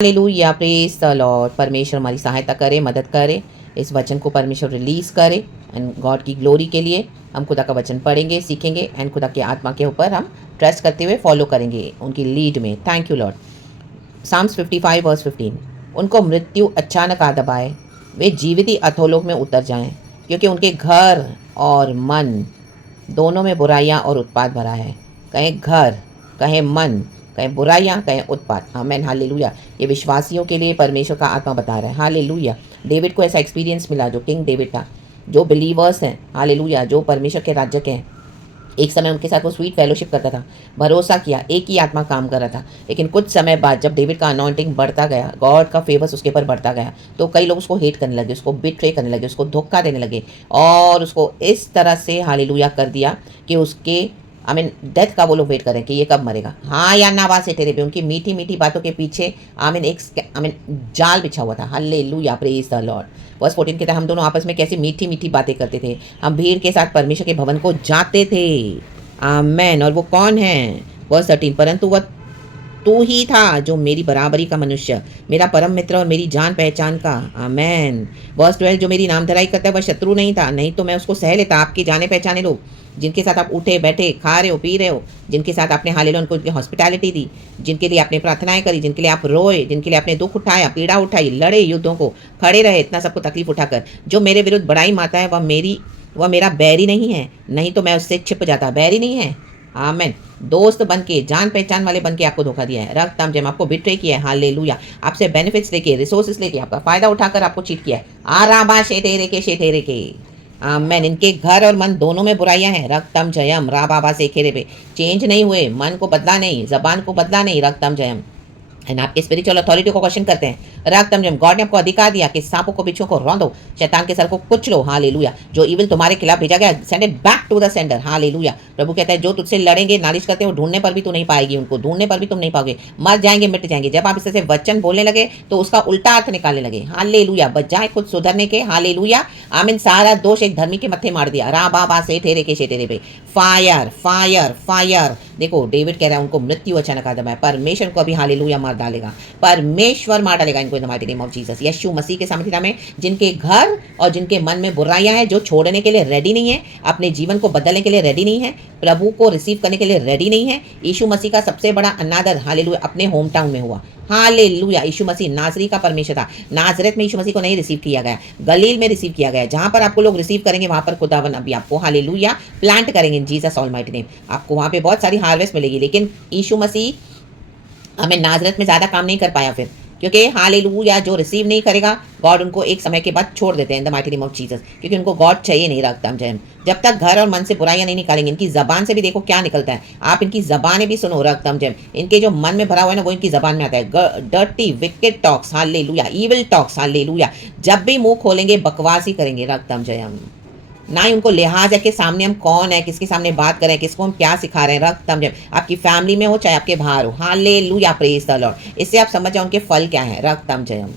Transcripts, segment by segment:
Hallelujah, praise the Lord. परमेश्वर हमारी सहायता करे, मदद करे। इस वचन को परमेश्वर रिलीज करे एंड गॉड की ग्लोरी के लिए हम खुदा का वचन पढ़ेंगे, सीखेंगे एंड खुदा के आत्मा के ऊपर हम ट्रस्ट करते हुए फॉलो करेंगे उनकी लीड में। Thank you Lord. Psalms 55 verse 15। उनको मृत्यु अचानक आ दबाए, वे जीवित ही अधोलोक में उतर जाएं, क्योंकि उनके घर और मन दोनों में बुराइयां और उत्पात भरा है। कहें घर, कहें मन, कहें बुराइयां, कहें उत्पात। आमेन, हालेलुया। ये विश्वासियों के लिए परमेश्वर का आत्मा बता रहा है। हालेलुया। डेविड को ऐसा एक्सपीरियंस मिला, जो किंग डेविड था, जो बिलीवर्स हैं, हालेलुया, जो परमेश्वर के राज्य के हैं। एक समय उनके साथ वो स्वीट फेलोशिप करता था, भरोसा किया, एक ही आत्मा काम कर रहा था। लेकिन कुछ समय बाद जब डेविड का अनॉइंटिंग बढ़ता गया, गॉड का फेवर्स उसके ऊपर बढ़ता गया, तो कई लोग उसको हेट करने लगे, उसको बिट्रे करने लगे, उसको धोखा देने लगे और उसको इस तरह से हालेलुया कर दिया कि उसके डेथ का वो लोग वेट करें कि ये कब मरेगा। हाँ या ना बात से तेरे पे उनकी मीठी मीठी बातों के पीछे एक जाल बिछा हुआ था। Hallelujah, praise the Lord. Verse 14 के तहत हम दोनों आपस में कैसी मीठी मीठी बातें करते थे। हम भीड़ के साथ परमेश्वर के भवन को जाते थे। आमेन। और वो कौन है? वर्स 13। परंतु वह तू ही था जो मेरी बराबरी का मनुष्य, मेरा परम मित्र और मेरी जान पहचान का। आमेन। वर्स 12। जो मेरी नामधराई करता है वह शत्रु नहीं था, नहीं तो मैं उसको सह लेता। आपके जाने पहचाने लोग जिनके साथ आप उठे बैठे, खा रहे हो, पी रहे हो, जिनके साथ आपने हालेलुया उनको उनकी हॉस्पिटैलिटी दी, जिनके लिए आपने प्रार्थनाएं करी, जिनके लिए आप रोए, जिनके लिए आपने दुख उठाया, पीड़ा उठाई, लड़े युद्धों को, खड़े रहे इतना सबको तकलीफ उठाकर, जो मेरे विरुद्ध बड़ाई मारता है वह मेरा बैरी नहीं है, नहीं तो मैं उससे छिप जाता। बैरी नहीं है। आमेन। दोस्त बन के, जान पहचान वाले बन के आपको धोखा दिया है, रक्त जम आपको बिट्रे किया है। हालेलुया। आपसे बेनिफिट्स लेके, रिसोर्सेस लेके, आपका फायदा उठाकर आपको चीट किया है। आराबा शेटेरे के आमेन। इनके घर और मन दोनों में बुराइयां हैं। रक्तम जयम रा बाबा से खेरे पे चेंज नहीं हुए, मन को बदला नहीं, जबान को बदला नहीं, रक्तम जयम। एंड आपके स्पिरिचुअल अथॉरिटी को क्वेश्चन करते हैं। रक्तम जयम, गॉड ने आपको अधिकार दिया कि सांपों को, बिच्छुओं को रौंदो, शैतान के सर को कुच लो। हालेलुया। जो इविल तुम्हारे खिलाफ भेजा गया, send it back to the sender. Hallelujah. प्रभु कहता है जो तुझसे लड़ेंगे, नालिश करते हो, ढूंढने पर भी तू नहीं पाएगी, उनको ढूंढने पर भी तुम नहीं पाओगे, मर जाएंगे, मिट जाएंगे। जब आप इससे वचन बोलने लगे तो उसका उल्टा अर्थ निकालने लगे। हालेलुया। बजाय खुद सुधरने के, हालेलुया, आमीन, सारा दोष एक धर्मी के मत्थे मार दिया। रा बाबा से ठेरे के शेटेरे पे फायर फायर फायर। देखो डेविड कह रहा है उनको मृत्यु अचानक आ दबाए, परमेश्वर को अभी हालेलुया मार डालेगा, परमेश्वर मार डालेगा इनको in the mighty name of Jesus. Yeshu Masih के सामर्थ्य में जिनके घर और जिनके मन में बुराइयां हैं, जो छोड़ने के लिए रेडी नहीं है, अपने जीवन को बदलने के लिए रेडी नहीं है, प्रभु को रिसीव करने के लिए रेडी नहीं है। यीशु मसीह का सबसे बड़ा अनादर हालेलुया अपने होम टाउन में हुआ। हालेलुया। यीशु मसीह नासरी का परमेश्वर था। नाजरेत में यीशु मसीह को नहीं रिसीव किया गया, गलील में रिसीव किया गया। जहां पर आपको लोग रिसीव करेंगे वहां पर खुदावन अभी आपको हालेलुया प्लांट करेंगे इन जीसस ऑलमाइटी नेम। आपको वहां पे बहुत सारी हार्वेस्ट मिलेगी। लेकिन यीशु मसीह हमें नाजरत में ज़्यादा काम नहीं कर पाया फिर, क्योंकि हालेलुया जो रिसीव नहीं करेगा गॉड उनको एक समय के बाद छोड़ देते हैं इन the mighty name of Jesus, क्योंकि उनको गॉड चाहिए नहीं। रखता हम जय। जब तक घर और मन से बुराइयां नहीं निकालेंगे, इनकी जबान से भी देखो क्या निकलता है, आप इनकी जबानें भी सुनो। रखता हम जय। इनके जो मन में भरा हुआ है ना, वो इनकी जबान में आता है। Dirty wicket talks, hallelujah, evil talks, hallelujah. जब भी मुंह खोलेंगे बकवास ही करेंगे। रखता हम जय। ना ही उनको लिहाज है कि सामने हम कौन है, किसके सामने बात करें, किसको हम क्या सिखा रहे हैं। रक्त हम जब आपकी फैमिली में हो चाहे आपके बाहर हो, हालेलुया, प्रेज द लॉर्ड। इससे आप समझ जाओ उनके फल क्या है। रक्त हम जयम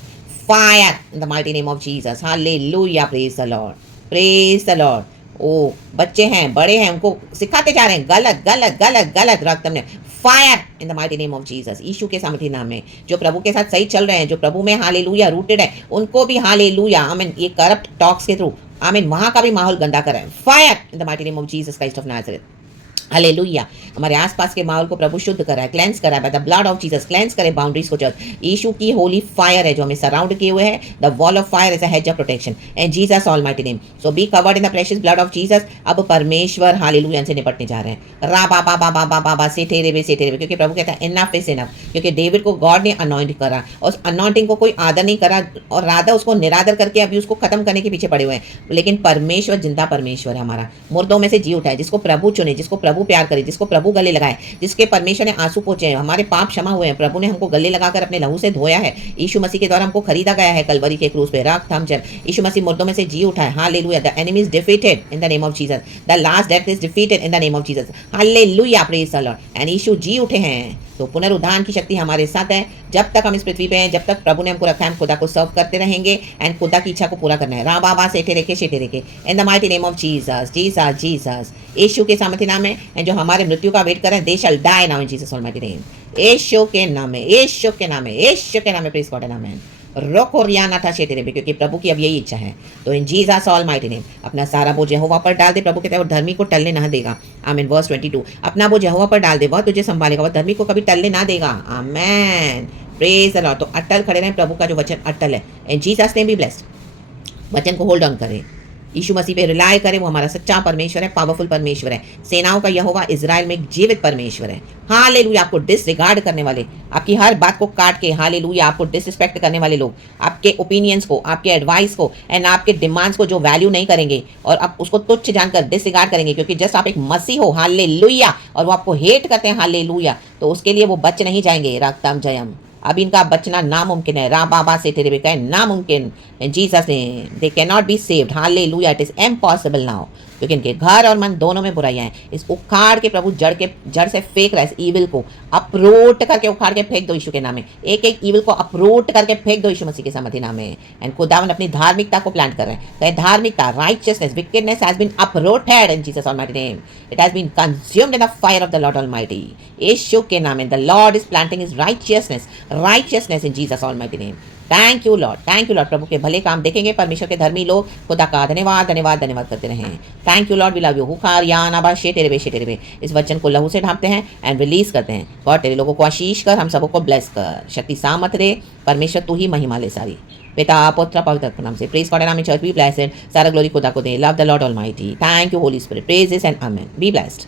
fire in the mighty name of Jesus. Hallelujah, praise the lord, praise the lord. ओ बच्चे हैं, बड़े हैं, उनको सिखाते जा रहे हैं गलत गलत गलत गलत। रक्त हमने fire in the mighty name of Jesus. Yeshu के सामर्थ्य नाम में जो प्रभु के साथ सही चल रहे हैं, जो प्रभु में हालेलुया रूटेड है, उनको भी हालेलुया आमीन ये करप्ट टॉक्स के थ्रू आमीन वहां का भी माहौल गंदा कर रहे हैं। Fire in the mighty name of Jesus Christ of Nazareth. Hallelujah. हमारे आसपास के माहौल को प्रभु शुद्ध करा है, क्लेंस करा है by the blood of Jesus. Cleanse करे बाउंड्रीज को चर्च। यीशु की होली फायर है जो हमें सराउंड किए हुए है। The wall of fire is a hedge of protection and Jesus almighty name. So be covered in the precious blood of Jesus. अब परमेश्वर हालेलुया से निपटने जा रहे हैं। रा बाबा बाबा बाबा से ठेरे वे, क्योंकि प्रभु कहता है इनफ इज इनफ। क्योंकि डेविड को गॉड ने अनॉइंट करा और उस अनॉइंटिंग को कोई आदर नहीं करा और राधा उसको निरादर करके अभी उसको खत्म करने के पीछे पड़े हुए हैं। लेकिन परमेश्वर जिंदा परमेश्वर है हमारा, मुर्दों में से जी उठा है, जिसको प्रभु चुने, जिसको प्रभु प्यार करे, जिसको प्रभु गले लगाए, जिसके परमेश्वर ने आंसू पोंछे हैं, हमारे पाप क्षमा हुए हैं, प्रभु ने हमको गले लगाकर अपने लहू से धोया है। यीशु मसीह के द्वारा हमको खरीदा गया है कलवरी के क्रूस पे। राख थम जब यीशु मसीह मुर्दों में से जी उठा है। Hallelujah. The enemy is defeated in the name of Jesus. The last death is defeated in the name of Jesus. Hallelujah, praise the lord. And Yeshu जी उठे हैं। तो पुनरुद्धान की शक्ति हमारे साथ है। जब तक हम इस पृथ्वी पे हैं, जब तक प्रभु ने हमको रखा है, हम खुदा को सर्व करते रहेंगे एंड खुदा की इच्छा को पूरा करना है। रा बाबा सेठे रेखे शेठे रेखे in the mighty name of Jesus Jesus Jesus. Yeshu के सामर्थ्य नाम है एंड जो हमारे मृत्यु का वेट कर रहे हैं, they shall die now in Jesus almighty name. Yeshu के नाम में, यीशु के नाम में, यीशु के नाम में, प्रेज गॉड नाम है। रोको रियाना था शेतेरे में, क्योंकि प्रभु की अब यही इच्छा है। तो इन जीसस ऑलमाइटी नेम अपना सारा बोझ यहोवा पर डाल दे। प्रभु कहता है वो धर्मी को टलने ना देगा। आमीन। वर्स 22 अपना बोझ यहोवा पर डाल दे, वह तुझे संभालेगा, वह धर्मी को कभी टलने ना देगा। आमेन। Praise the lord. तो अटल खड़े रहें, प्रभु का जो वचन अटल है। इन जीसस नेम बी ब्लेस्ड। वचन को होल्ड ऑन करें, यीशु मसीह पे रिलाय करें। वो हमारा सच्चा परमेश्वर है, पावरफुल परमेश्वर है, सेनाओं का यहोवा, इजराइल में एक जीवित परमेश्वर है। हालेलुया। आपको डिसरिगार्ड करने वाले, आपकी हर बात को काट के, हालेलुया, आपको डिसरिस्पेक्ट करने वाले लोग, आपके ओपिनियंस को, आपके एडवाइस को एंड आपके डिमांड्स को जो वैल्यू नहीं करेंगे और आप उसको तुच्छ जानकर डिसरिगार्ड करेंगे, क्योंकि जस्ट आप एक मसीह हो, हालेलुया, और वो आपको हेट करते हैं, हालेलुया, तो उसके लिए वो बच नहीं जाएंगे। रक्तम जयम। अब इनका बचना नामुमकिन है। रा बाबा से तेरे बेका नामुमकिन। जीसस ने they can not be saved. Hallelujah. It is impossible now, क्योंकि इनके घर और मन दोनों में बुराइयां हैं। इस उखाड़ के प्रभु जड़ से फेंक रहा है। इस ईविल को अप्रोट करके उखाड़ के फेंक दो यीशु के नाम में। एक एक ईविल को अप्रोट करके फेंक दो यीशु मसीह के सामर्थ्य नाम में। एंड खुदावन अपनी धार्मिकता को प्लांट कर रहे हैं। कहे धार्मिकता, righteousness, wickedness has been uprooted in Jesus almighty name. It has been consumed in the fire of the lord almighty. Yeshu के नाम में the lord is planting his righteousness in Jesus almighty name. Thank you lord, thank you lord. प्रभु के भले काम देखेंगे, परमेश्वर के धर्मी लोग खुदा का धन्यवाद धन्यवाद धन्यवाद करते रहें। Thank you lord, we love you. हुकार यान आबा शेटेरे बे शेटेरे बे। इस वचन को लहू से ढांपते हैं एंड रिलीज करते हैं। गॉड तेरे लोगों को आशीष कर, हम सबको ब्लेस कर, शक्ति सामर्थ दे। परमेश्वर तू ही महिमा ले सारी। पिता पुत्र पवित्र नाम से। Praise God and church be blessed. सारा ग्लोरी खुदा को दे। Love the lord almighty. Thank you holy spirit. Praises and amen. Be blessed.